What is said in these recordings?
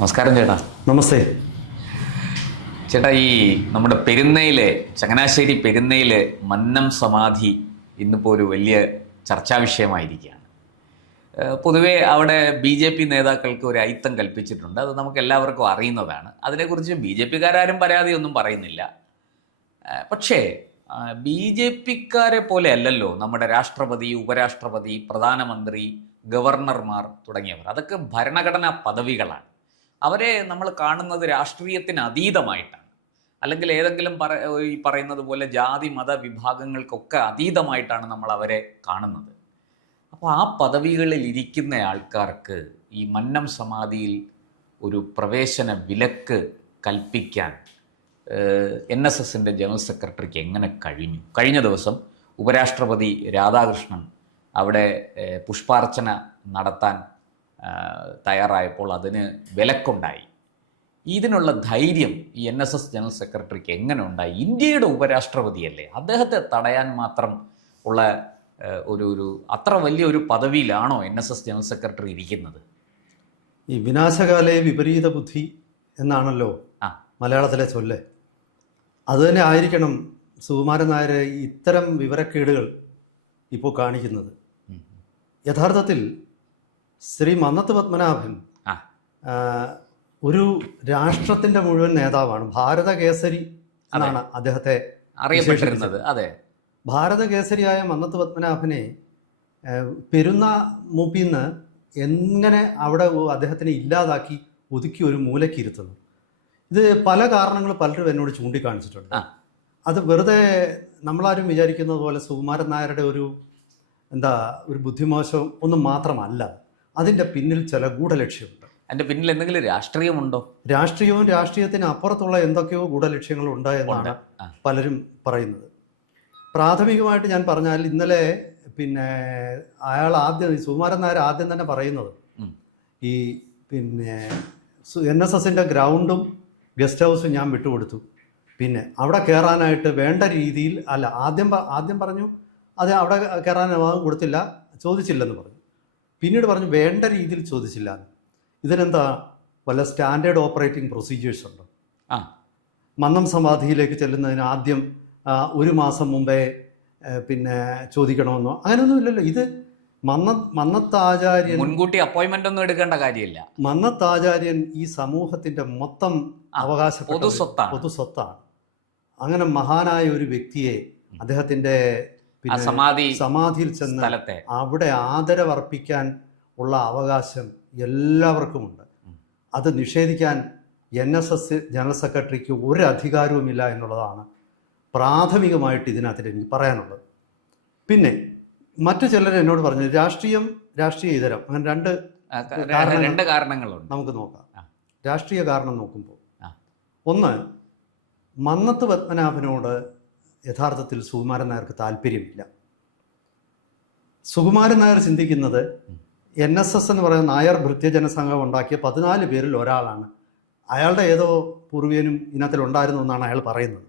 നമസ്കാരം ചേട്ടാ. നമസ്തേ. ചേട്ടാ, ഈ നമ്മുടെ പെരുന്നയിലെ ചങ്ങനാശ്ശേരി പെരുന്നയിലെ മന്നം സമാധി ഇന്നിപ്പോൾ ഒരു വലിയ ചർച്ചാ വിഷയമായിരിക്കുകയാണ്. പൊതുവേ അവിടെ BJP നേതാക്കൾക്ക് ഒരു അയിത്തം കൽപ്പിച്ചിട്ടുണ്ട്. അത് നമുക്ക് എല്ലാവർക്കും അറിയുന്നതാണ്. അതിനെക്കുറിച്ച് BJP-കാരും പരാതിയൊന്നും പറയുന്നില്ല. പക്ഷേ BJP-ക്കാരെ പോലെ അല്ലല്ലോ നമ്മുടെ രാഷ്ട്രപതി, ഉപരാഷ്ട്രപതി, പ്രധാനമന്ത്രി, ഗവർണർമാർ തുടങ്ങിയവർ. അതൊക്കെ ഭരണഘടനാ പദവികളാണ്. അവരെ നമ്മൾ കാണുന്നത് രാഷ്ട്രീയത്തിന് അതീതമായിട്ടാണ്, അല്ലെങ്കിൽ ഏതെങ്കിലും ഈ പറയുന്നത് പോലെ ജാതി മത വിഭാഗങ്ങൾക്കൊക്കെ അതീതമായിട്ടാണ് നമ്മൾ അവരെ കാണുന്നത്. അപ്പോൾ ആ പദവികളിൽ ഇരിക്കുന്ന ആൾക്കാർക്ക് ഈ മന്നം സമാധിയിൽ ഒരു പ്രവേശന വിലക്ക് കൽപ്പിക്കാൻ NSSൻ്റെ ജനറൽ സെക്രട്ടറിക്ക് എങ്ങനെ കഴിഞ്ഞു? കഴിഞ്ഞ ദിവസം ഉപരാഷ്ട്രപതി രാധാകൃഷ്ണൻ അവിടെ പുഷ്പാർച്ചന നടത്താൻ തയ്യാറായപ്പോൾ അതിന് വിലക്കുണ്ടായി. ഇതിനുള്ള ധൈര്യം ഈ NSS ജനറൽ സെക്രട്ടറിക്ക് എങ്ങനെ ഉണ്ടായി? ഇന്ത്യയുടെ ഉപരാഷ്ട്രപതിയല്ലേ, അദ്ദേഹത്തെ തടയാൻ മാത്രം ഉള്ള ഒരു അത്ര വലിയൊരു പദവിയിലാണോ NSS ജനറൽ സെക്രട്ടറി ഇരിക്കുന്നത്? ഈ വിനാശകാലേ വിപരീത ബുദ്ധി എന്നാണല്ലോ മലയാളത്തിലെ ചൊല്ല്. അതുതന്നെ ആയിരിക്കണം സുകുമാരൻ നായർ ഇത്തരം വിവരക്കേടുകൾ ഇപ്പോൾ കാണിക്കുന്നത്. യഥാർത്ഥത്തിൽ ശ്രീ മന്നത്ത് പത്മനാഭൻ ഒരു രാഷ്ട്രത്തിന്റെ മുഴുവൻ നേതാവാണ്. ഭാരത കേസരി എന്നാണ് അദ്ദേഹത്തെ അറിയപ്പെട്ടിരുന്നത്. അതെ, ഭാരത കേസരിയായ മന്നത്ത് പത്മനാഭനെ പെരുന്ന മൂപ്പിന്ന് എങ്ങനെ അവിടെ അദ്ദേഹത്തിനെ ഇല്ലാതാക്കി ഒതുക്കി ഒരു മൂലക്കിരുത്തുന്നു. ഇത് പല കാരണങ്ങൾ പലരും എന്നോട് ചൂണ്ടിക്കാണിച്ചിട്ടുണ്ട്. അത് വെറുതെ നമ്മളാരും വിചാരിക്കുന്നത് പോലെ സുകുമാരൻ നായരുടെ ഒരു ബുദ്ധിമോശം ഒന്നും മാത്രമല്ല. അതിൻ്റെ പിന്നിൽ ചില ഗൂഢലക്ഷ്യമുണ്ട്. അതിൻ്റെ പിന്നിൽ എന്തെങ്കിലും രാഷ്ട്രീയമുണ്ടോ? രാഷ്ട്രീയവും രാഷ്ട്രീയത്തിന് അപ്പുറത്തുള്ള എന്തൊക്കെയോ ഗൂഢലക്ഷ്യങ്ങളുണ്ട് എന്നാണ് പലരും പറയുന്നത്. പ്രാഥമികമായിട്ട് ഞാൻ പറഞ്ഞാൽ, ഇന്നലെ അയാൾ സുകുമാരൻ നായർ ആദ്യം തന്നെ പറയുന്നത് ഈ NSSൻ്റെ ഗ്രൗണ്ടും ഗസ്റ്റ് ഹൗസും ഞാൻ വിട്ടുകൊടുത്തു. അവിടെ കയറാനായിട്ട് വേണ്ട രീതിയിൽ അല്ല, ആദ്യം പറഞ്ഞു അത് അവിടെ കയറാൻ കൊടുത്തില്ല, ചോദിച്ചില്ലെന്ന് പറഞ്ഞു. പിന്നീട് പറഞ്ഞു വേണ്ട രീതിയിൽ ചോദിച്ചില്ല. ഇതിനെന്താ വല്ല സ്റ്റാൻഡേർഡ് ഓപ്പറേറ്റിംഗ് പ്രൊസീജിയേഴ്സ് ഉണ്ടോ? മന്നം സമാധിയിലേക്ക് ചെല്ലുന്നതിന് ആദ്യം 1 മാസം മുമ്പേ ചോദിക്കണമെന്നോ അങ്ങനെയൊന്നും ഇല്ലല്ലോ. ഇത് മന്നത്താചാര്യൻ മുൻകൂട്ടി അപ്പോയിന്റ്മെന്റ് ഒന്നും എടുക്കേണ്ട കാര്യമില്ല. മന്നത്താചാര്യൻ ഈ സമൂഹത്തിന്റെ മൊത്തം അവകാശപ്പെട്ട പൊതുസ്വത്താണ്. അങ്ങനെ മഹാനായ ഒരു വ്യക്തിയെ അദ്ദേഹത്തിന്റെ സമാധിയിൽ ചെന്ന് അവിടെ ആദരവർപ്പിക്കാൻ ഉള്ള അവകാശം എല്ലാവർക്കുമുണ്ട്. അത് നിഷേധിക്കാൻ NSS ജനറൽ സെക്രട്ടറിക്ക് ഒരു അധികാരവുമില്ല എന്നുള്ളതാണ് പ്രാഥമികമായിട്ട് ഇതിനകത്ത് എനിക്ക് പറയാനുള്ളത്. പിന്നെ മറ്റു ചിലർ എന്നോട് പറഞ്ഞു രാഷ്ട്രീയ ഇതരം, അങ്ങനെ രണ്ട് കാരണങ്ങളുണ്ട്. നമുക്ക് നോക്കാം. രാഷ്ട്രീയ കാരണം നോക്കുമ്പോൾ, ഒന്ന്, മന്നത്ത് പത്മനാഭനോട് യഥാർത്ഥത്തിൽ സുകുമാരൻ നായർക്ക് താല്പര്യമില്ല. സുകുമാരൻ നായർ ചിന്തിക്കുന്നത് NSS എന്ന് പറയുന്ന നായർ ഭൃത്യജന സംഘം ഉണ്ടാക്കിയ 14 പേരിൽ ഒരാളാണ്. അയാളുടെ ഏതോ പൂർവികനും ഇതിനകത്തിലുണ്ടായിരുന്നു എന്നാണ് അയാൾ പറയുന്നത്.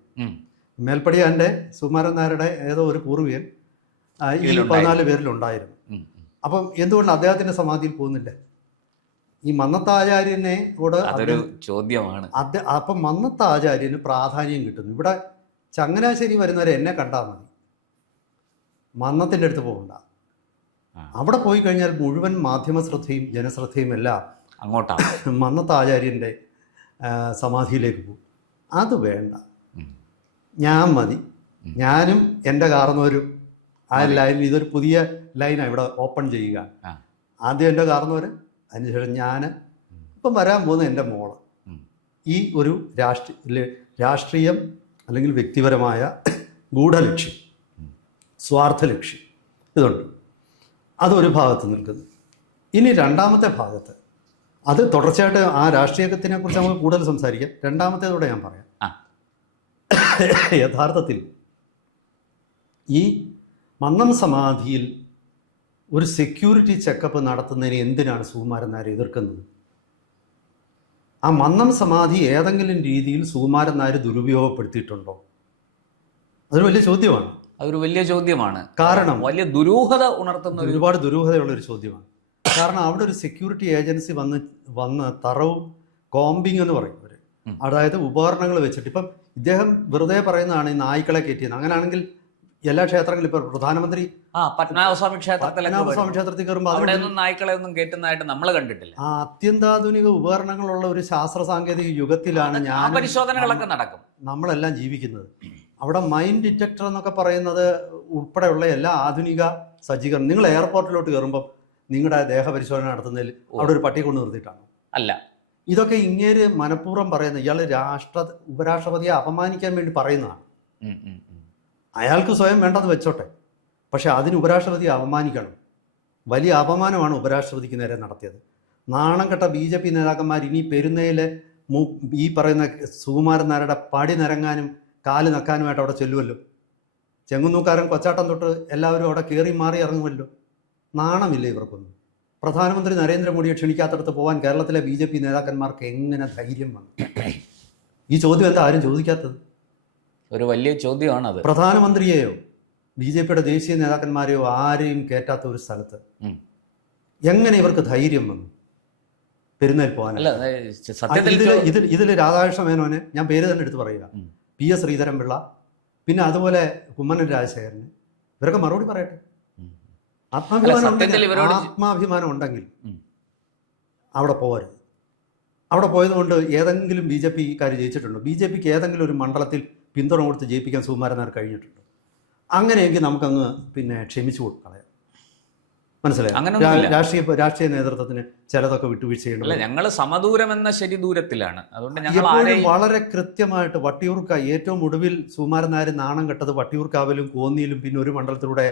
മേൽപ്പടിയാൻ്റെ സുകുമാരൻ നായരുടെ ഏതോ ഒരു പൂർവികൻ ഈ 14 പേരിലുണ്ടായിരുന്നു. അപ്പം എന്തുകൊണ്ട് അദ്ദേഹത്തിന്റെ സമാധിയിൽ പോകുന്നില്ല? ഈ മന്നത്താചാര്യനോട് ചോദ്യമാണ്. അപ്പം മന്നത്താചാര്യന് പ്രാധാന്യം കിട്ടുന്നു. ഇവിടെ ചങ്ങനാശ്ശേരി വരുന്നവരെ എന്നെ കണ്ടാൽ മതി, മന്നത്തിൻ്റെ അടുത്ത് പോകണ്ട. അവിടെ പോയി കഴിഞ്ഞാൽ മുഴുവൻ മാധ്യമ ശ്രദ്ധയും ജനശ്രദ്ധയും എല്ലാം അങ്ങോട്ടാണ്, മന്നത്താചാര്യൻ്റെ സമാധിയിലേക്ക് പോകും. അത് വേണ്ട, ഞാൻ മതി, ഞാനും എൻ്റെ കാർന്നവരും ആ ലൈനിൽ. ഇതൊരു പുതിയ ലൈനാണ് ഇവിടെ ഓപ്പൺ ചെയ്യുക. ആദ്യം എൻ്റെ കാർന്നവർ, അതിനുശേഷം ഞാൻ, ഇപ്പം വരാൻ പോകുന്ന എൻ്റെ മോള്. ഈ ഒരു രാഷ്ട്രീയം അല്ലെങ്കിൽ വ്യക്തിപരമായ ഗൂഢലക്ഷ്യം, സ്വാർത്ഥ ലക്ഷ്യം ഇതുണ്ട്. അതൊരു ഭാഗത്ത് നിൽക്കുന്നു. ഇനി രണ്ടാമത്തെ ഭാഗത്ത്, അത് തുടർച്ചയായിട്ട് ആ രാഷ്ട്രീയത്തിനെ കുറിച്ച് നമുക്ക് കൂടുതൽ സംസാരിക്കാം. രണ്ടാമത്തേതോടെ ഞാൻ പറയാം. യഥാർത്ഥത്തിൽ ഈ മന്നം സമാധിയിൽ ഒരു സെക്യൂരിറ്റി ചെക്കപ്പ് നടത്തുന്നതിന് എന്തിനാണ് സുകുമാരൻ നായർ എതിർക്കുന്നത്? ആ മന്നം സമാധി ഏതെങ്കിലും രീതിയിൽ സുകുമാരൻ നായർ ദുരുപയോഗപ്പെടുത്തിയിട്ടുണ്ടോ? അതൊരു വലിയ ചോദ്യമാണ്. അതൊരു വലിയ ചോദ്യമാണ്. കാരണം വലിയ ദുരൂഹത ഉണർത്തുന്ന, ഒരുപാട് ദുരൂഹതയുള്ളൊരു ചോദ്യമാണ്. കാരണം അവിടെ ഒരു സെക്യൂരിറ്റി ഏജൻസി വന്ന് തറവ് കോമ്പിങ് എന്ന് പറയും അവർ. അതായത് ഉപകരണങ്ങൾ വെച്ചിട്ട് ഇപ്പം ഇദ്ദേഹം വെറുതെ പറയുന്നതാണ് ഈ നായ്ക്കളെ കയറ്റിയത്. അങ്ങനെയാണെങ്കിൽ എല്ലാ ക്ഷേത്രങ്ങളും ഇപ്പൊ പ്രധാനമന്ത്രി പത്മനാഭസ്വാമി ക്ഷേത്രത്തിൽ കയറുമ്പോൾ അവിടെ ഒന്നും നായ്ക്കളെ ഒന്നും കയറ്റുന്നതായിട്ട് നമ്മൾ കണ്ടിട്ടില്ല. ആ അത്യന്താധുനിക ഉപകരണങ്ങളുള്ള ഒരു ശാസ്ത്ര സാങ്കേതിക യുഗത്തിലാണ് പരിശോധനകളൊക്കെ നടക്കും നമ്മളെല്ലാം ജീവിക്കുന്നത്. അവിടെ മൈൻഡ് ഡിറ്റക്ടർ എന്നൊക്കെ പറയുന്നത് ഉൾപ്പെടെയുള്ള എല്ലാ ആധുനിക സജ്ജീകരണം. നിങ്ങൾ എയർപോർട്ടിലോട്ട് കയറുമ്പോൾ നിങ്ങളുടെ ദേഹപരിശോധന നടത്തുന്നതിൽ അവിടെ ഒരു പട്ടിയെ കൊണ്ട് നിർത്തിയിട്ടാണ് അല്ല. ഇതൊക്കെ ഇങ്ങേര് മനഃപൂർവ്വം പറയുന്നത്. ഇയാൾ ഉപരാഷ്ട്രപതിയെ അപമാനിക്കാൻ വേണ്ടി പറയുന്നതാണ്. അയാൾക്ക് സ്വയം വേണ്ടെന്ന് വെച്ചോട്ടെ, പക്ഷെ അതിന് ഉപരാഷ്ട്രപതിയെ അപമാനിക്കണം. വലിയ അപമാനമാണ് ഉപരാഷ്ട്രപതിക്ക് നേരെ നടത്തിയത്. നാണം കെട്ട BJP നേതാക്കന്മാർ ഇനി പെരുന്നയിലെ ഈ പറയുന്ന സുകുമാരൻ നായരുടെ പടി നിരങ്ങാനും കാല് നക്കാനുമായിട്ട് അവിടെ ചെല്ലുമല്ലോ. ചെങ്ങുന്നൂക്കാരൻ കൊച്ചാട്ടം തൊട്ട് എല്ലാവരും അവിടെ കയറി മാറി ഇറങ്ങുമല്ലോ. നാണമില്ല ഇവർക്കൊന്നും. പ്രധാനമന്ത്രി നരേന്ദ്രമോദിയെ ക്ഷണിക്കാത്തടത്ത് പോകാൻ കേരളത്തിലെ BJP നേതാക്കന്മാർക്ക് എങ്ങനെ ധൈര്യം വന്നു? ഈ ചോദ്യം എന്താ ആരും ചോദിക്കാത്തത്? ഒരു വലിയ ചോദ്യമാണ് അത്. പ്രധാനമന്ത്രിയെയോ BJPയുടെ ദേശീയ നേതാക്കന്മാരെയോ ആരെയും കയറ്റാത്ത ഒരു സ്ഥലത്ത് എങ്ങനെ ഇവർക്ക് ധൈര്യം വന്നു പെരുന്നേൽ പോകാൻ? ഇതിൽ രാധാകൃഷ്ണ മേനോന് ഞാൻ പേര് തന്നെ എടുത്ത് പറയുക, PS ശ്രീധരൻപിള്ള, പിന്നെ അതുപോലെ കുമ്മനം രാജശേഖരന്, ഇവരൊക്കെ മറുപടി പറയട്ടെ. ആത്മാഭിമാനം ഉണ്ടെങ്കിൽ അവിടെ പോകരുത്. അവിടെ പോയതുകൊണ്ട് ഏതെങ്കിലും BJPക്കാർ ജയിച്ചിട്ടുണ്ടോ? BJPക്ക് ഏതെങ്കിലും ഒരു മണ്ഡലത്തിൽ പിന്തുണ കൊടുത്ത് ജയിപ്പിക്കാൻ സുകുമാരൻ നായർ കഴിഞ്ഞിട്ടുണ്ടോ? അങ്ങനെയെങ്കിൽ നമുക്കങ്ങ് പിന്നെ ക്ഷമിച്ചു കൊടുക്കളയാം. മനസ്സിലായി? രാഷ്ട്രീയ നേതൃത്വത്തിന് ചിലതൊക്കെ വിട്ടുവീഴ്ച ചെയ്യണം. ഞങ്ങൾ സമദൂരം എന്ന ശരി ദൂരത്തിലാണ്. അതുകൊണ്ട് എപ്പോഴും വളരെ കൃത്യമായിട്ട് വട്ടിയൂർക്കാവ് ഏറ്റവും ഒടുവിൽ സുകുമാരൻ നായർ നാണം കെട്ടത് വട്ടിയൂർക്കാവിലും കോന്നിയിലും പിന്നെ ഒരു മണ്ഡലത്തിലൂടെ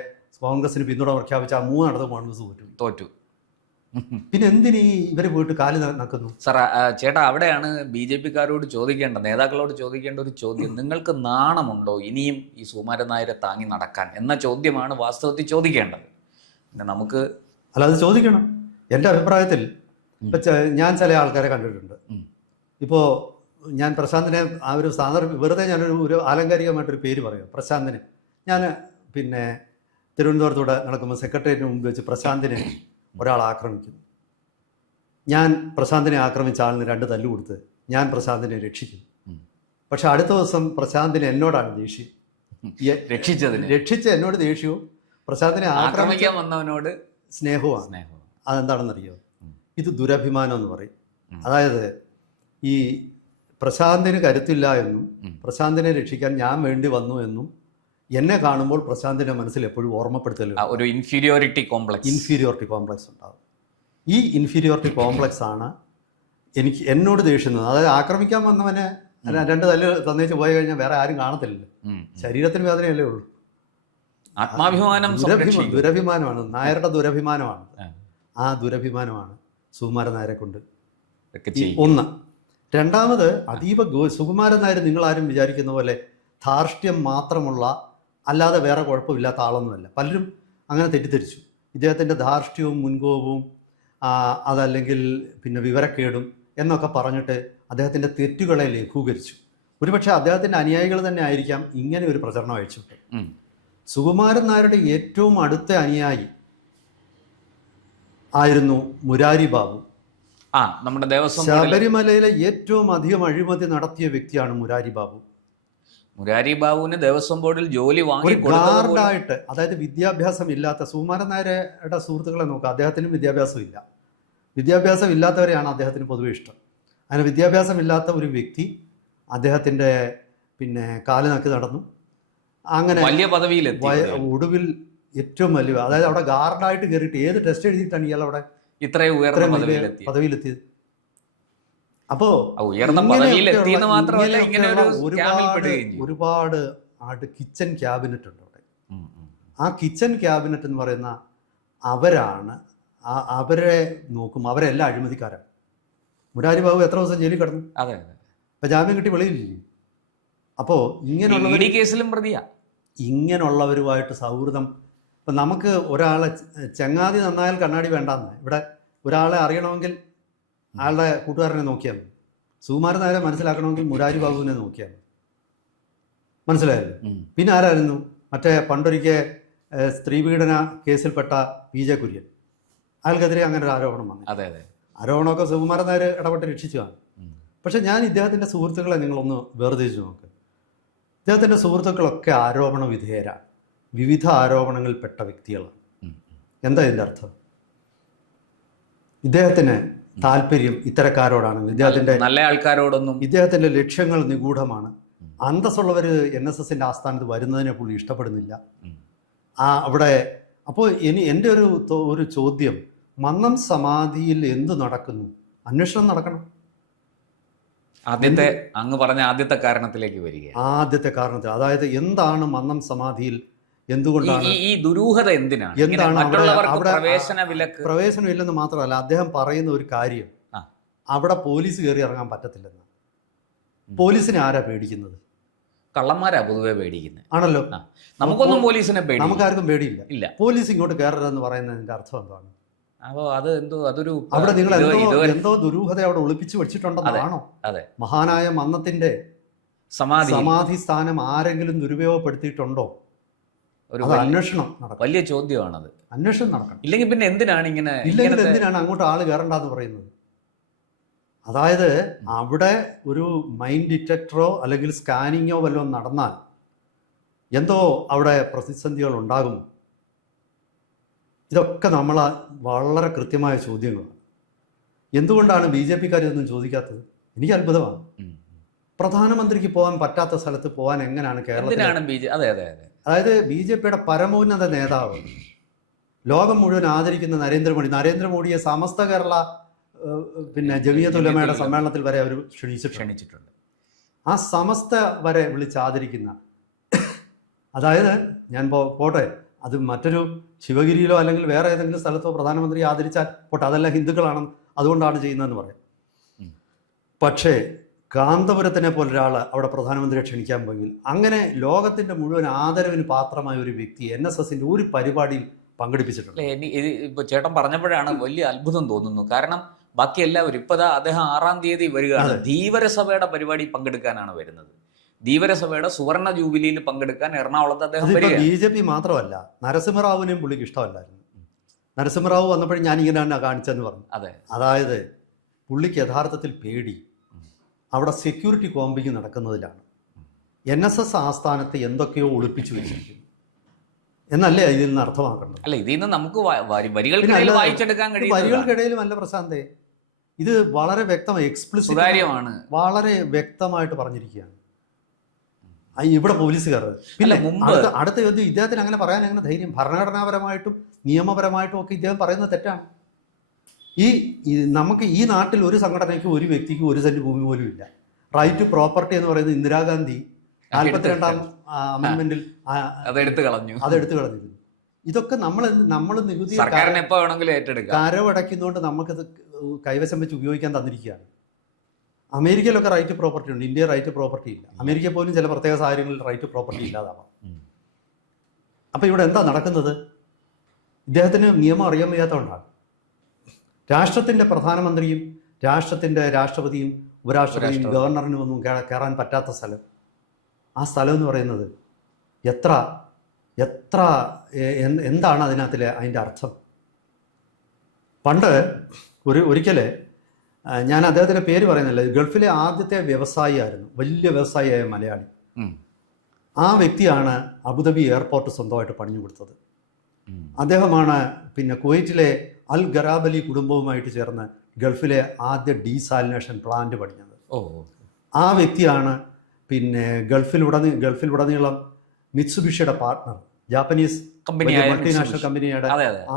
കോൺഗ്രസിന് പിന്തുണ പ്രഖ്യാപിച്ച ആ 3 നടത്തും കോൺഗ്രസ് തോറ്റു. പിന്നെ എന്തിനീ ഇവര് പോയിട്ട് കാല് നക്കുന്നു? സാർ ചേട്ടാ, അവിടെയാണ് BJPക്കാരോട് ചോദിക്കേണ്ട, നേതാക്കളോട് ചോദിക്കേണ്ട ഒരു ചോദ്യം. നിങ്ങൾക്ക് നാണമുണ്ടോ ഇനിയും ഈ സുകുമാരൻ നായരെ താങ്ങി നടക്കാൻ എന്ന ചോദ്യമാണ് വാസ്തവത്തിൽ ചോദിക്കേണ്ടത്. പിന്നെ നമുക്ക് അത് ചോദിക്കണം. എൻ്റെ അഭിപ്രായത്തിൽ ഞാൻ ചില ആൾക്കാരെ കണ്ടിട്ടുണ്ട്. ഇപ്പോൾ ഞാൻ പ്രശാന്തിനെ ആ ഒരു വെറുതെ ഞാനൊരു ആലങ്കാരികമായിട്ടൊരു പേര് പറയാം. പ്രശാന്തിന് ഞാൻ പിന്നെ തിരുവനന്തപുരത്തൂടെ നടക്കുമ്പോൾ സെക്രട്ടേറിയറ്റിന് മുമ്പ് വെച്ച് പ്രശാന്തിനെ ഒരാൾ ആക്രമിക്കുന്നു. ഞാൻ പ്രശാന്തിനെ ആക്രമിച്ച ആളിന് 2 തല്ല് കൊടുത്ത് ഞാൻ പ്രശാന്തിനെ രക്ഷിക്കുന്നു. പക്ഷെ അടുത്ത ദിവസം പ്രശാന്തിന് എന്നോടാണ് ദേഷ്യം. രക്ഷിച്ച എന്നോട് ദേഷ്യവും പ്രശാന്തിനെ ആക്രമിക്കാൻ വന്നവനോട് സ്നേഹവുമാണ്. അതെന്താണെന്നറിയോ? ഇത് ദുരഭിമാനം എന്ന് പറയും. അതായത് ഈ പ്രശാന്തിന് കരുത്തില്ല എന്നും പ്രശാന്തിനെ രക്ഷിക്കാൻ ഞാൻ വേണ്ടി വന്നു എന്നും എന്നെ കാണുമ്പോൾ പ്രശാന്തിന്റെ മനസ്സിൽ എപ്പോഴും ഓർമ്മപ്പെടുത്തല്ലോ ഒരു ഇൻഫീരിയോറിറ്റി കോംപ്ലക്സ് ഉണ്ടാകും. ഈ ഇൻഫീരിയോറിറ്റി കോംപ്ലക്സ് ആണ് എന്നോട് ദേഷ്യം. അതായത് ആക്രമിക്കാൻ വന്നവനെ 2 തല്ല് തന്നേച്ച് പോയി കഴിഞ്ഞാൽ വേറെ ആരും കാണത്തില്ലല്ലോ. ശരീരത്തിന് വേദനയല്ലേ ഉള്ളൂ. ആത്മാഭിമാനം ദുരഭിമാനമാണ്, നായരുടെ ദുരഭിമാനമാണ്. ആ ദുരഭിമാനമാണ് സുകുമാരൻ നായരെ കൊണ്ട് ഒന്ന്. രണ്ടാമത് അതീവ സുകുമാരൻ നായർ നിങ്ങളാരും വിചാരിക്കുന്ന പോലെ ധാർഷ്ട്യം മാത്രമുള്ള അല്ലാതെ വേറെ കുഴപ്പമില്ലാത്ത ആളൊന്നുമല്ല. പലരും അങ്ങനെ തെറ്റിദ്ധരിച്ചു. ഇദ്ദേഹത്തിൻ്റെ ധാർഷ്ട്യവും മുൻകോപവും അതല്ലെങ്കിൽ പിന്നെ വിവരക്കേടും എന്നൊക്കെ പറഞ്ഞിട്ട് അദ്ദേഹത്തിൻ്റെ തെറ്റുകളെ ലഘൂകരിച്ചു. ഒരുപക്ഷെ അദ്ദേഹത്തിൻ്റെ അനുയായികൾ തന്നെ ആയിരിക്കാം ഇങ്ങനെ ഒരു പ്രചരണം അയച്ചിട്ട്. സുകുമാരൻ നായരുടെ ഏറ്റവും അടുത്ത അനുയായി ആയിരുന്നു മുരാരി ബാബു. നമ്മുടെ ദേവസ്വം ശബരിമലയിലെ ഏറ്റവും അധികം അഴിമതി നടത്തിയ വ്യക്തിയാണ് മുരാരി ബാബു. മുരാരി ബാബുവിന് ദേവസ്വം ബോർഡിൽ ജോലി വാങ്ങി ഗാർഡായിട്ട്, അതായത് വിദ്യാഭ്യാസം ഇല്ലാത്ത സുകുമാരൻ നായരുടെ സുഹൃത്തുക്കളെ നോക്കുക. അദ്ദേഹത്തിന് വിദ്യാഭ്യാസം ഇല്ല. വിദ്യാഭ്യാസം ഇല്ലാത്തവരെയാണ് അദ്ദേഹത്തിന് പൊതുവെ ഇഷ്ടം. അങ്ങനെ വിദ്യാഭ്യാസം ഇല്ലാത്ത ഒരു വ്യക്തി അദ്ദേഹത്തിൻ്റെ പിന്നെ കാല് നക്കി നടന്നു. അങ്ങനെ വലിയ പദവിയിലെത്തി. ഒടുവിൽ ഏറ്റവും വലിയ, അതായത് അവിടെ ഗാർഡായിട്ട് കയറിയിട്ട് ഏത് ടെസ്റ്റ് എഴുതിയിട്ടാണ് ഇയാൾ അവിടെ ഇത്രയും ഉയർന്ന പദവിയിലെത്തിയത്? അപ്പോ ഒരുപാട് കിച്ചൺ ക്യാബിനറ്റ് ഉണ്ട് അവിടെ. ആ കിച്ചൺ ക്യാബിനറ്റ് എന്ന് പറയുന്ന അവരാണ് അവരെ നോക്കും. അവരെല്ലാം അഴിമതിക്കാരാണ്. മുരാരി ബാബു എത്ര ദിവസം ജയിലിൽ കിടന്നു? ഇപ്പൊ ജാമ്യം കിട്ടി വെളിയിലില്ലേ? അപ്പോൾ ഇങ്ങനെയുള്ളവരുമായിട്ട് സൗഹൃദം. ഇപ്പം നമുക്ക് ഒരാളെ ചങ്ങാതി നന്നായാൽ കണ്ണാടി വേണ്ടാന്ന്. ഇവിടെ ഒരാളെ അറിയണമെങ്കിൽ ആളുടെ കൂട്ടുകാരനെ നോക്കിയാൽ മതി. സുകുമാരൻ നായരെ മനസ്സിലാക്കണമെങ്കിൽ മുരാരി ബാബുവിനെ നോക്കിയാൽ മതി. മനസ്സിലായല്ലോ? പിന്നെ ആരായിരുന്നു? മറ്റേ പണ്ടൊരിക്കൽ സ്ത്രീപീഡന കേസിൽപ്പെട്ട PJ കുര്യൻ. അയാൾക്കെതിരെ അങ്ങനെ ഒരു ആരോപണം വന്നു. ആരോപണമൊക്കെ സുകുമാരൻ നായർ ഇടപെട്ട് രക്ഷിച്ചതാണ്. പക്ഷെ ഞാൻ ഇദ്ദേഹത്തിൻ്റെ സുഹൃത്തുക്കളെ നിങ്ങളൊന്ന് വേർതിരിച്ച് നോക്ക്. ഇദ്ദേഹത്തിൻ്റെ സുഹൃത്തുക്കളൊക്കെ ആരോപണ വിധേയരാണ്, വിവിധ ആരോപണങ്ങളിൽപ്പെട്ട വ്യക്തികളാണ്. എന്താ ഇതിൻ്റെ അർത്ഥം? ഇദ്ദേഹത്തിന് താല്പര്യം ഇത്തരക്കാരോടാണ്, ഇദ്ദേഹത്തിൻ്റെ നല്ല ആൾക്കാരോടൊന്നും. ഇദ്ദേഹത്തിൻ്റെ ലക്ഷ്യങ്ങൾ നിഗൂഢമാണ്. അന്തസ്സുള്ളവർ NSSൻ്റെ ആസ്ഥാനത്ത് വരുന്നതിനെ പുള്ളി ഇഷ്ടപ്പെടുന്നില്ല. അവിടെ അപ്പോൾ എൻ്റെ ഒരു ചോദ്യം, മന്നം സമാധിയിൽ എന്ത് നടക്കുന്നു? അന്വേഷണം നടക്കണം. അങ്ങ് പറഞ്ഞ ആദ്യത്തെ കാരണത്തിലേക്ക് വരിക. ആദ്യത്തെ കാരണത്തിൽ, അതായത് എന്താണ് മന്നം സമാധിയിൽ, എന്തുകൊണ്ടാണ് ഈ ദുരൂഹത, എന്താണ് അവിടെ പ്രവേശനമില്ലെന്ന് മാത്രമല്ല, അദ്ദേഹം പറയുന്ന ഒരു കാര്യം, അവിടെ പോലീസ് കയറി ഇറങ്ങാൻ പറ്റത്തില്ലെന്ന്. പോലീസിനെ ആരാ പേടിക്കുന്നത്? കള്ളന്മാരാ പൊതുവെ പേടിക്കുന്നത്. ആണല്ലോ. നമുക്കൊന്നും പോലീസിനെ പേടി, നമുക്കാർക്കും പേടിയില്ല. ഇല്ല. പോലീസ് ഇങ്ങോട്ട് കയറരുതെന്ന് പറയുന്നതിന്റെ അർത്ഥം എന്താണ്? അപ്പോ അത് അതൊരു അവിടെ നിങ്ങൾ എന്തോ ദുരൂഹത അവിടെ ഒളിപ്പിച്ചു വെച്ചിട്ടുണ്ടെന്നാണോ? അതെ. മഹാനായ മന്നത്തിന്റെ സമാധി സ്ഥാനം ആരെങ്കിലും ദുരുപയോഗപ്പെടുത്തിയിട്ടുണ്ടോ? ഒരു അന്വേഷണം നടക്കും. വലിയ ചോദ്യമാണത്. അന്വേഷണം നടക്കണം. ഇല്ലെങ്കിൽ പിന്നെ എന്തിനാണ് എന്തിനാണ് അങ്ങോട്ട് ആള് കയറണ്ടെന്ന് പറയുന്നത്? അതായത് അവിടെ ഒരു മൈൻഡ് ഡിറ്റക്ടറോ അല്ലെങ്കിൽ സ്കാനിങ്ങോ വല്ലതും നടന്നാൽ എന്തോ അവിടെ പ്രതിസന്ധികൾ ഉണ്ടാകും. ഇതൊക്കെ നമ്മൾ വളരെ കൃത്യമായ ചോദ്യങ്ങളാണ്. എന്തുകൊണ്ടാണ് BJP-ക്കാർ ഇതൊന്നും ചോദിക്കാത്തത്? എനിക്ക് അത്ഭുതമാണ്. പ്രധാനമന്ത്രിക്ക് പോകാൻ പറ്റാത്ത സ്ഥലത്ത് പോകാൻ എങ്ങനെയാണ് കേരളത്തിൽ? അതായത് BJP-യുടെ പരമോന്നത നേതാവ്, ലോകം മുഴുവൻ ആദരിക്കുന്ന നരേന്ദ്രമോദിയെ സമസ്ത കേരള ജമിയത്തുൽ ഉലമയുടെ സമ്മേളനത്തിൽ വരെ അവർ ക്ഷണിച്ചിട്ടുണ്ട്. ആ സമസ്ത വരെ വിളിച്ചാദരിക്കുന്ന, അതായത് ഞാൻ പോട്ടെ, അത് മറ്റൊരു ശിവഗിരിയിലോ അല്ലെങ്കിൽ വേറെ ഏതെങ്കിലും സ്ഥലത്തോ പ്രധാനമന്ത്രി ആദരിച്ചാൽ പോട്ടെ, അതെല്ലാം ഹിന്ദുക്കളാണ് അതുകൊണ്ടാണ് ചെയ്യുന്നതെന്ന് പറയാം. പക്ഷേ കാന്തപുരത്തിനെ പോലൊരാൾ അവിടെ പ്രധാനമന്ത്രിയെ ക്ഷണിക്കാൻ പോയെങ്കിൽ, അങ്ങനെ ലോകത്തിൻ്റെ മുഴുവൻ ആദരവിന് പാത്രമായ ഒരു വ്യക്തി NSSൻ്റെ ഒരു പരിപാടിയിൽ പങ്കെടുപ്പിച്ചിട്ടുണ്ട്. ഇപ്പോൾ ചേട്ടൻ പറഞ്ഞപ്പോഴാണ് വലിയ അത്ഭുതം തോന്നുന്നു. കാരണം ബാക്കി എല്ലാവരും ഇപ്പതാ അദ്ദേഹം 6-ാം തീയതി വരികയാണ്. ധീവരസഭയുടെ പരിപാടി പങ്കെടുക്കാനാണ് വരുന്നത്. ധീവരസഭയുടെ സുവർണ ജൂബിലിയിൽ പങ്കെടുക്കാൻ എറണാകുളത്ത് അദ്ദേഹം വരിക. BJP മാത്രമല്ല, നരസിംഹറാവുവിനെയും പുള്ളിക്ക് ഇഷ്ടമല്ലായിരുന്നു. നരസിംഹറാവു വന്നപ്പോഴും ഞാൻ ഇങ്ങനെ തന്നെ കാണിച്ചെന്ന് പറഞ്ഞു. അതായത് പുള്ളിക്ക് യഥാർത്ഥത്തിൽ പേടി അവിടെ സെക്യൂരിറ്റി കോമ്പിങ് നടക്കുന്നതിലാണ്. NSS ആസ്ഥാനത്ത് എന്തൊക്കെയോ ഒളിപ്പിച്ചു വെച്ചിരിക്കുന്നു എന്നല്ലേ ഇതിൽ നിന്ന് അർത്ഥമാക്കേണ്ടത്? അല്ല, ഇതിൽ നിന്ന് നമുക്ക് വരികൾക്കിടയിൽ വായിച്ചെടുക്കാൻ കഴിയും. വരികൾക്കിടയിലും അല്ല പ്രശാന്തേ, ഇത് വളരെ വ്യക്തമായി എക്സ്പ്ലിസിറ്റ് കാര്യമാണ്, വളരെ വ്യക്തമായിട്ട് പറഞ്ഞിരിക്കുകയാണ്. ഇവിടെ പോലീസുകാർ അടുത്ത ചോദ്യം, ഇദ്ദേഹത്തിന് അങ്ങനെ പറയാൻ എങ്ങനെ ധൈര്യം? ഭരണഘടനാപരമായിട്ടും നിയമപരമായിട്ടും ഒക്കെ ഇദ്ദേഹം പറയുന്നത് തെറ്റാണ്. നമുക്ക് ഈ നാട്ടിൽ ഒരു സംഘടനയ്ക്കും ഒരു വ്യക്തിക്കും ഒരു സെന്റ് ഭൂമി പോലും ഇല്ല. റൈറ്റ് ടു പ്രോപ്പർട്ടി എന്ന് പറയുന്നത് ഇന്ദിരാഗാന്ധി 42-ാം അമെന്റ്മെന്റിൽ അതെടുത്ത് കളഞ്ഞിരുന്നു. ഇതൊക്കെ നമ്മൾ നികുതി കരവടയ്ക്കുന്നതുകൊണ്ട് നമുക്കത് കൈവശം വെച്ച് ഉപയോഗിക്കാൻ തന്നിരിക്കുകയാണ്. അമേരിക്കയിലൊക്കെ റൈറ്റ് ടു പ്രോപ്പർട്ടി ഉണ്ട്, ഇന്ത്യയിൽ റൈറ്റ് ടു പ്രോപ്പർട്ടി ഇല്ല. അമേരിക്ക പോലും ചില പ്രത്യേക സാഹചര്യങ്ങളിൽ റൈറ്റ് ടു പ്രോപ്പർട്ടി ഇല്ലാതാവാം. അപ്പോൾ ഇവിടെ എന്താ നടക്കുന്നത്? ഇദ്ദേഹത്തിന് നിയമം അറിയാൻ വയ്യാത്തതുകൊണ്ടാണ്. രാഷ്ട്രത്തിൻ്റെ പ്രധാനമന്ത്രിയും രാഷ്ട്രത്തിൻ്റെ രാഷ്ട്രപതിയും ഉപരാഷ്ട്രപതിയും ഗവർണറിനും ഒന്നും കയറാൻ പറ്റാത്ത സ്ഥലം, ആ സ്ഥലം എന്ന് പറയുന്നത് എന്താണ് അതിൻ്റെ അർത്ഥം? പണ്ട് ഒരിക്കൽ ഞാൻ അദ്ദേഹത്തിൻ്റെ പേര് പറയുന്നില്ല, ഗൾഫിലെ ആദ്യത്തെ വ്യവസായിയായിരുന്നു, വലിയ വ്യവസായിയായ മലയാളി. ആ വ്യക്തിയാണ് അബുദാബി എയർപോർട്ട് സ്വന്തമായിട്ട് പണിഞ്ഞു കൊടുത്തത്. അദ്ദേഹമാണ് കുവൈറ്റിലെ അൽ ഗറാബലി കുടുംബവുമായിട്ട് ചേർന്ന് ഗൾഫിലെ ആദ്യ ഡീസാലിനേഷൻ പ്ലാന്റ് പണിഞ്ഞത്. ആ വ്യക്തിയാണ് ഗൾഫിലുടനീളം മിത്സുബിഷിയുടെ പാർട്ട്ണർ, ജാപ്പനീസ് മൾട്ടിനാഷണൽ കമ്പനിയുടെ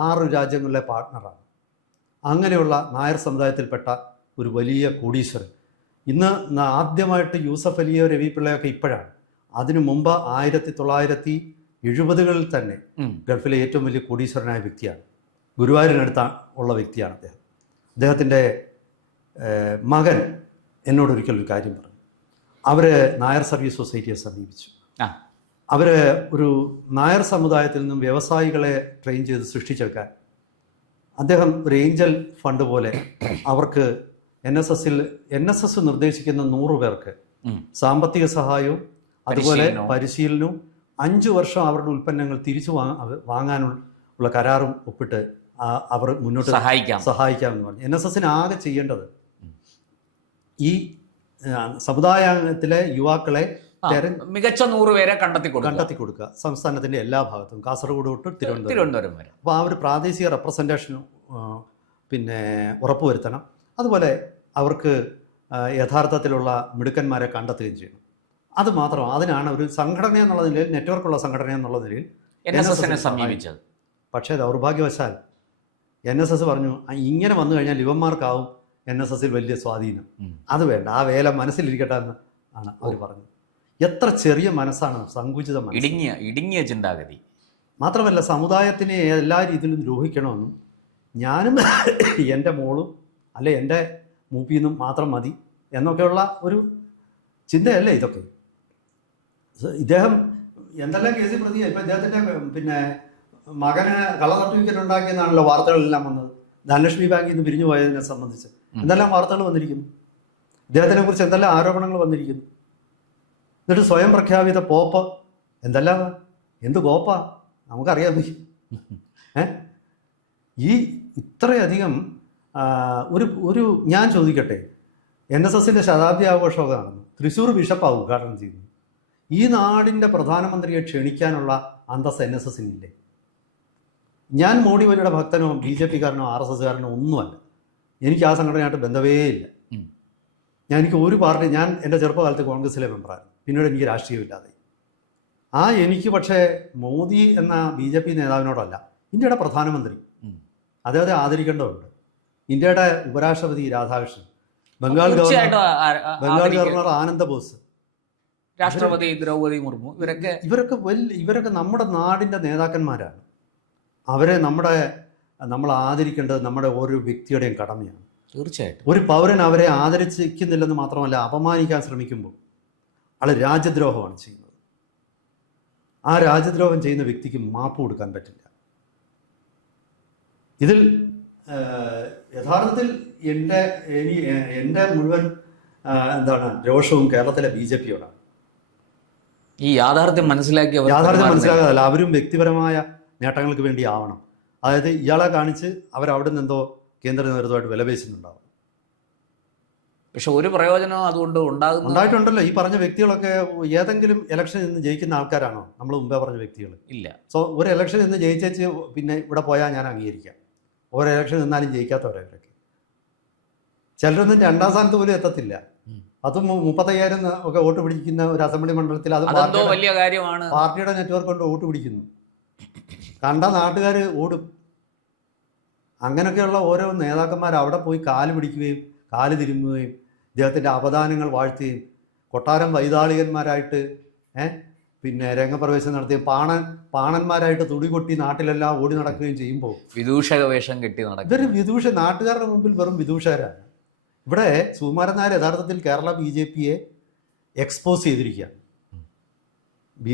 6 രാജ്യങ്ങളിലെ പാർട്ട്ണറാണ്. അങ്ങനെയുള്ള നായർ സമുദായത്തിൽപ്പെട്ട ഒരു വലിയ കോടീശ്വരൻ. ഇന്ന് ആദ്യമായിട്ട് യൂസഫ് അലിയോ രവി പിള്ളയൊക്കെ ഇപ്പോഴാണ്. അതിനു മുമ്പ് 1970-കളിൽ തന്നെ ഗൾഫിലെ ഏറ്റവും വലിയ കോടീശ്വരനായ വ്യക്തിയാണ്. ഗുരുവായൂരിനടുത്ത ഉള്ള വ്യക്തിയാണ് അദ്ദേഹം. അദ്ദേഹത്തിൻ്റെ മകൻ എന്നോടൊരിക്കൽ ഒരു കാര്യം പറഞ്ഞു. അവർ നായർ സർവീസ് സൊസൈറ്റിയെ സമീപിച്ചു. അവർ ഒരു നായർ സമുദായത്തിൽ നിന്നും വ്യവസായികളെ ട്രെയിൻ ചെയ്ത് സൃഷ്ടിച്ചെടുക്കാൻ അദ്ദേഹം ഒരു ഏഞ്ചൽ ഫണ്ട് പോലെ അവർക്ക് NSS നിർദ്ദേശിക്കുന്ന 100 പേർക്ക് സാമ്പത്തിക സഹായവും അതുപോലെ പരിശീലനവും 5 വർഷം അവരുടെ ഉൽപ്പന്നങ്ങൾ തിരിച്ചു വാങ്ങാനുള്ള കരാറും ഒപ്പിട്ട് അവർ മുന്നോട്ട് സഹായിക്കാമെന്ന് പറഞ്ഞു. NSSന് ആകെ ചെയ്യേണ്ടത് ഈ സമുദായത്തിലെ യുവാക്കളെ മികച്ച 100 പേരെ കണ്ടെത്തി കൊടുക്കുക സംസ്ഥാനത്തിന്റെ എല്ലാ ഭാഗത്തും, കാസർഗോഡ് തൊട്ട് തിരുവനന്തപുരം വരെ. അപ്പോൾ ആ ഒരു പ്രാദേശിക റെപ്രസെൻറ്റേഷൻ പിന്നെ ഉറപ്പുവരുത്തണം. അതുപോലെ അവർക്ക് യഥാർത്ഥത്തിലുള്ള മിടുക്കന്മാരെ കണ്ടെത്തുകയും ചെയ്യണം. അത് മാത്രം, അതിനാണ് ഒരു സംഘടന എന്നുള്ള നിലയിൽ, നെറ്റ്വർക്കുള്ള സംഘടന എന്നുള്ള നിലയിൽ NSS സമീപിച്ചത്. പക്ഷേ ദൗർഭാഗ്യവശാൽ NSS പറഞ്ഞു ഇങ്ങനെ വന്നു കഴിഞ്ഞാൽ യുവന്മാർക്കാവും NSSൽ വലിയ സ്വാധീനം, അത് വേണ്ട, ആ വേല മനസ്സിലിരിക്കട്ടെ എന്ന് ആണ് അവർ പറഞ്ഞത്. എത്ര ചെറിയ മനസ്സാണ്, സങ്കുചിത ഇടുങ്ങിയ ചിന്താഗതി. മാത്രമല്ല സമുദായത്തിനെ എല്ലാ രീതിയിലും ദ്രോഹിക്കണമെന്നും ഞാനും എൻ്റെ മോളും അല്ലെ എൻ്റെ മൂപ്പിന്നും മാത്രം മതി എന്നൊക്കെയുള്ള ഒരു ചിന്തയല്ലേ ഇതൊക്കെ. ഇദ്ദേഹം എന്തെല്ലാം കേസിൽ പ്രതിയാണ്. ഇപ്പം ഇദ്ദേഹത്തിൻ്റെ പിന്നെ മകന് കളർ സർട്ടിഫിക്കറ്റ് ഉണ്ടാക്കിയെന്നാണല്ലോ വാർത്തകളെല്ലാം വന്നത്. ധനലക്ഷ്മി ബാങ്കിൽ നിന്ന് പിരിഞ്ഞു പോയതിനെ സംബന്ധിച്ച് എന്തെല്ലാം വാർത്തകൾ വന്നിരിക്കുന്നു, ഇദ്ദേഹത്തിനെ കുറിച്ച് എന്തെല്ലാം ആരോപണങ്ങൾ വന്നിരിക്കുന്നു. എന്നിട്ട് സ്വയം പ്രഖ്യാപിത പോപ്പ് എന്തെല്ലാം, എന്ത് കോപ്പാ നമുക്കറിയാം. ഈ ഇത്രയധികം ഒരു ഞാൻ ചോദിക്കട്ടെ, NSSന്റെ ശതാബ്ദി ആഘോഷമൊക്കെ നടന്നു, തൃശ്ശൂർ ബിഷപ്പാണ് ഉദ്ഘാടനം ചെയ്യുന്നു. ഈ നാടിൻ്റെ പ്രധാനമന്ത്രിയെ ക്ഷണിക്കാനുള്ള അന്തസ് NSSനില്ലേ? ഞാൻ മോഡി വലിയുടെ ഭക്തനോ BJPക്കാരനോ RSSകാരനോ ഒന്നുമല്ല. എനിക്ക് ആ സംഘടനയായിട്ട് ബന്ധമേ ഇല്ല. എനിക്ക് ഒരു പാർട്ടി, ഞാൻ എൻ്റെ ചെറുപ്പകാലത്ത് കോൺഗ്രസിലെ മെമ്പറായിരുന്നു, പിന്നീട് എനിക്ക് രാഷ്ട്രീയമില്ലാതെ. എനിക്ക് പക്ഷേ മോദി എന്ന BJP നേതാവിനോടല്ല, ഇന്ത്യയുടെ പ്രധാനമന്ത്രി, അദ്ദേഹത്തെ ആദരിക്കേണ്ടതുണ്ട്. ഇന്ത്യയുടെ ഉപരാഷ്ട്രപതി രാധാകൃഷ്ണൻ, ബംഗാൾ ഗവർണർ ആനന്ദ ബോസ്, രാഷ്ട്രപതി ദ്രൗപദി മുർമു, ഇവരൊക്കെ നമ്മുടെ നാടിൻ്റെ നേതാക്കന്മാരാണ്. അവരെ നമ്മൾ ആദരിക്കേണ്ടത് നമ്മുടെ ഓരോ വ്യക്തിയുടെയും കടമയാണ്. തീർച്ചയായിട്ടും. ഒരു പൗരൻ അവരെ ആദരിച്ചിരിക്കുന്നില്ലെന്ന് മാത്രമല്ല, അപമാനിക്കാൻ ശ്രമിക്കുമ്പോൾ ആൾ രാജ്യദ്രോഹമാണ് ചെയ്യുന്നത്. ആ രാജ്യദ്രോഹം ചെയ്യുന്ന വ്യക്തിക്ക് മാപ്പ് കൊടുക്കാൻ പറ്റില്ല. ഇതിൽ യഥാർത്ഥത്തിൽ എൻ്റെ മുഴുവൻ രോഷവും കേരളത്തിലെ BJPയോടാണ്. ഈ യാഥാർത്ഥ്യം മനസ്സിലാക്കാതല്ല, അവരും വ്യക്തിപരമായ നേട്ടങ്ങൾക്ക് വേണ്ടി ആവണം. അതായത് ഇയാളെ കാണിച്ച് അവരവിടെ നിന്ന് എന്തോ കേന്ദ്ര നേതൃത്വമായിട്ട് വിലപേശുന്നുണ്ടാവും. പക്ഷെ ഒരു പ്രയോജനം അതുകൊണ്ട് ഉണ്ടായിട്ടുണ്ടല്ലോ. ഈ പറഞ്ഞ വ്യക്തികളൊക്കെ ഏതെങ്കിലും ഇലക്ഷനിൽ നിന്ന് ജയിക്കുന്ന ആൾക്കാരാണോ? നമ്മൾ മുമ്പേ പറഞ്ഞ വ്യക്തികൾ ഇല്ല. ഒരു ഇലക്ഷനിൽ നിന്ന് ജയിച്ചേച്ച് പിന്നെ ഇവിടെ പോയാൽ ഞാൻ അംഗീകരിക്കാം. ഓരോ ഇലക്ഷൻ നിന്നാലും ജയിക്കാത്തവരൊക്കെ, ചിലരൊന്നും 2ാം സ്ഥാനത്ത് പോലും എത്തത്തില്ല. അതും 35,000 ഒക്കെ വോട്ട് പിടിക്കുന്ന ഒരു അസംബ്ലി മണ്ഡലത്തിൽ അത് വലിയ കാര്യമാണ്. പാർട്ടിയുടെ നെറ്റ്വർക്ക് കൊണ്ട് വോട്ട് പിടിക്കുന്നു, കണ്ട നാട്ടുകാർ ഓടും. അങ്ങനെയൊക്കെയുള്ള ഓരോ നേതാക്കന്മാർ അവിടെ പോയി കാല് പിടിക്കുകയും കാല് തിരുമുകയും ഇദ്ദേഹത്തിൻ്റെ അപദാനങ്ങൾ വാഴ്ത്തുകയും കൊട്ടാരം വൈതാളികന്മാരായിട്ട് പിന്നെ രംഗപ്രവേശം നടത്തുകയും പാണന്മാരായിട്ട് തുടികൊട്ടി നാട്ടിലെല്ലാം ഓടി നടക്കുകയും ചെയ്യുമ്പോൾ വിദൂഷക വേഷം കെട്ടി നടക്കും. ഇവർ നാട്ടുകാരുടെ മുമ്പിൽ വെറും വിദൂഷകരാണ്. ഇവിടെ സുകുമാരൻ നായർ യഥാർത്ഥത്തിൽ കേരള BJPയെ എക്സ്പോസ് ചെയ്തിരിക്കുകയാണ്.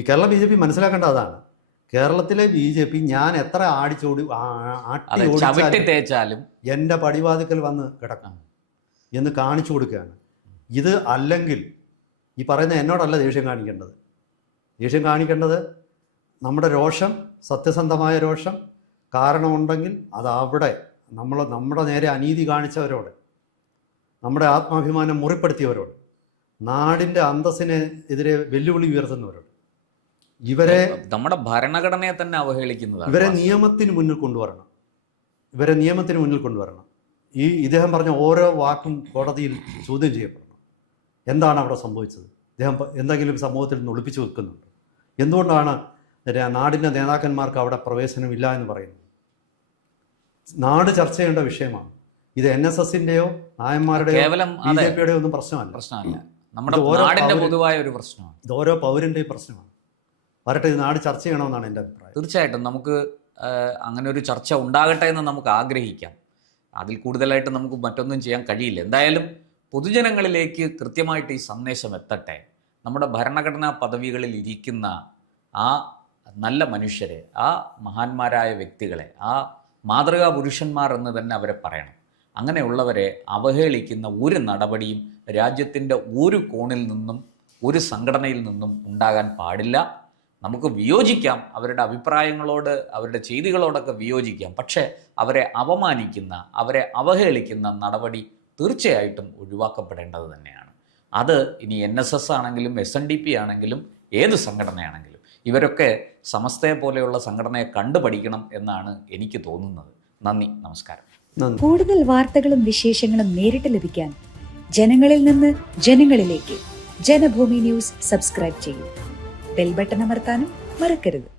കേരള BJP മനസ്സിലാക്കേണ്ട അതാണ്. കേരളത്തിലെ BJP ഞാൻ എത്ര തേച്ചാലും എൻ്റെ പടിവാതിക്കൽ വന്ന് കിടക്കാം എന്ന് കാണിച്ചു കൊടുക്കുകയാണ്. ഇത് അല്ലെങ്കിൽ ഈ പറയുന്ന എന്നോടല്ല ദേഷ്യം കാണിക്കേണ്ടത്. ദേഷ്യം കാണിക്കേണ്ടത് നമ്മുടെ രോഷം, സത്യസന്ധമായ രോഷം കാരണമുണ്ടെങ്കിൽ അത് അവിടെ നമ്മുടെ നേരെ അനീതി കാണിച്ചവരോട്, നമ്മുടെ ആത്മാഭിമാനം മുറിപ്പെടുത്തിയവരോട്, നാടിൻ്റെ അന്തസ്സിന് എതിരെ വെല്ലുവിളി ഉയർത്തുന്നവരോട്, ഇവരെ നമ്മുടെ ഭരണഘടനയെ തന്നെ അവഹേളിക്കുന്നതാണ്. ഇവരെ നിയമത്തിന് മുന്നിൽ കൊണ്ടുവരണം. ഇദ്ദേഹം പറഞ്ഞ ഓരോ വാക്കും കോടതിയിൽ ചോദ്യം ചെയ്യപ്പെടണം. എന്താണ് അവിടെ സംഭവിച്ചത്? ഇദ്ദേഹം എന്തെങ്കിലും സമൂഹത്തിൽ നിന്ന് ഒളിപ്പിച്ചു വെക്കുന്നുണ്ട്? എന്തുകൊണ്ടാണ് നാടിൻ്റെ നേതാക്കന്മാർക്ക് അവിടെ പ്രവേശനമില്ല എന്ന് പറയുന്നത്? നാട് ചർച്ച ചെയ്യേണ്ട വിഷയമാണ് ഇത്. NSSന്റെയോ നായന്മാരുടെയോ BJPയുടെയോ ഒന്നും പ്രശ്നമല്ല. നമ്മുടെ നാടിന്റെ പൊതുവായ ഒരു പ്രശ്നമാണ്. ഇത് ഓരോ പൗരന്റെയും പ്രശ്നമാണ്. വരട്ടെ, ഇത് നാട് ചർച്ച ചെയ്യണമെന്നാണ് എൻ്റെ അഭിപ്രായം. തീർച്ചയായിട്ടും നമുക്ക് അങ്ങനെ ഒരു ചർച്ച ഉണ്ടാകട്ടെ എന്ന് നമുക്ക് ആഗ്രഹിക്കാം. അതിൽ കൂടുതലായിട്ട് നമുക്ക് മറ്റൊന്നും ചെയ്യാൻ കഴിയില്ല. എന്തായാലും പൊതുജനങ്ങളിലേക്ക് കൃത്യമായിട്ട് ഈ സന്ദേശം എത്തട്ടെ. നമ്മുടെ ഭരണഘടനാ പദവികളിൽ ഇരിക്കുന്ന ആ നല്ല മനുഷ്യരെ, ആ മഹാന്മാരായ വ്യക്തികളെ, ആ മാതൃകാ പുരുഷന്മാർ എന്ന് തന്നെ അവരെ പറയണം. അങ്ങനെയുള്ളവരെ അവഹേളിക്കുന്ന ഒരു നടപടിയും രാജ്യത്തിൻ്റെ ഒരു കോണിൽ നിന്നും ഒരു സംഘടനയിൽ നിന്നും ഉണ്ടാകാൻ പാടില്ല. നമുക്ക് വിയോജിക്കാം, അവരുടെ അഭിപ്രായങ്ങളോട് അവരുടെ ചെയ്തികളോടൊക്കെ വിയോജിക്കാം. പക്ഷേ അവരെ അപമാനിക്കുന്ന, അവരെ അവഹേളിക്കുന്ന നടപടി തീർച്ചയായിട്ടും ഒഴിവാക്കപ്പെടേണ്ടത് തന്നെയാണ്. അത് ഇനി NSS ആണെങ്കിലും SNDP ആണെങ്കിലും ഏത് സംഘടനയാണെങ്കിലും ഇവരൊക്കെ സമസ്തയെ പോലെയുള്ള സംഘടനയെ കണ്ടുപഠിക്കണം എന്നാണ് എനിക്ക് തോന്നുന്നത്. നന്ദി, നമസ്കാരം. കൂടുതൽ വാർത്തകളും വിശേഷങ്ങളും നേരിട്ട് ലഭിക്കാൻ ജനങ്ങളിൽ നിന്ന് ജനങ്ങളിലേക്ക് ജനഭൂമി ന്യൂസ് സബ്സ്ക്രൈബ് ചെയ്യൂ. ബെൽ ബട്ടൺ അമർത്താനും മറക്കരുത്.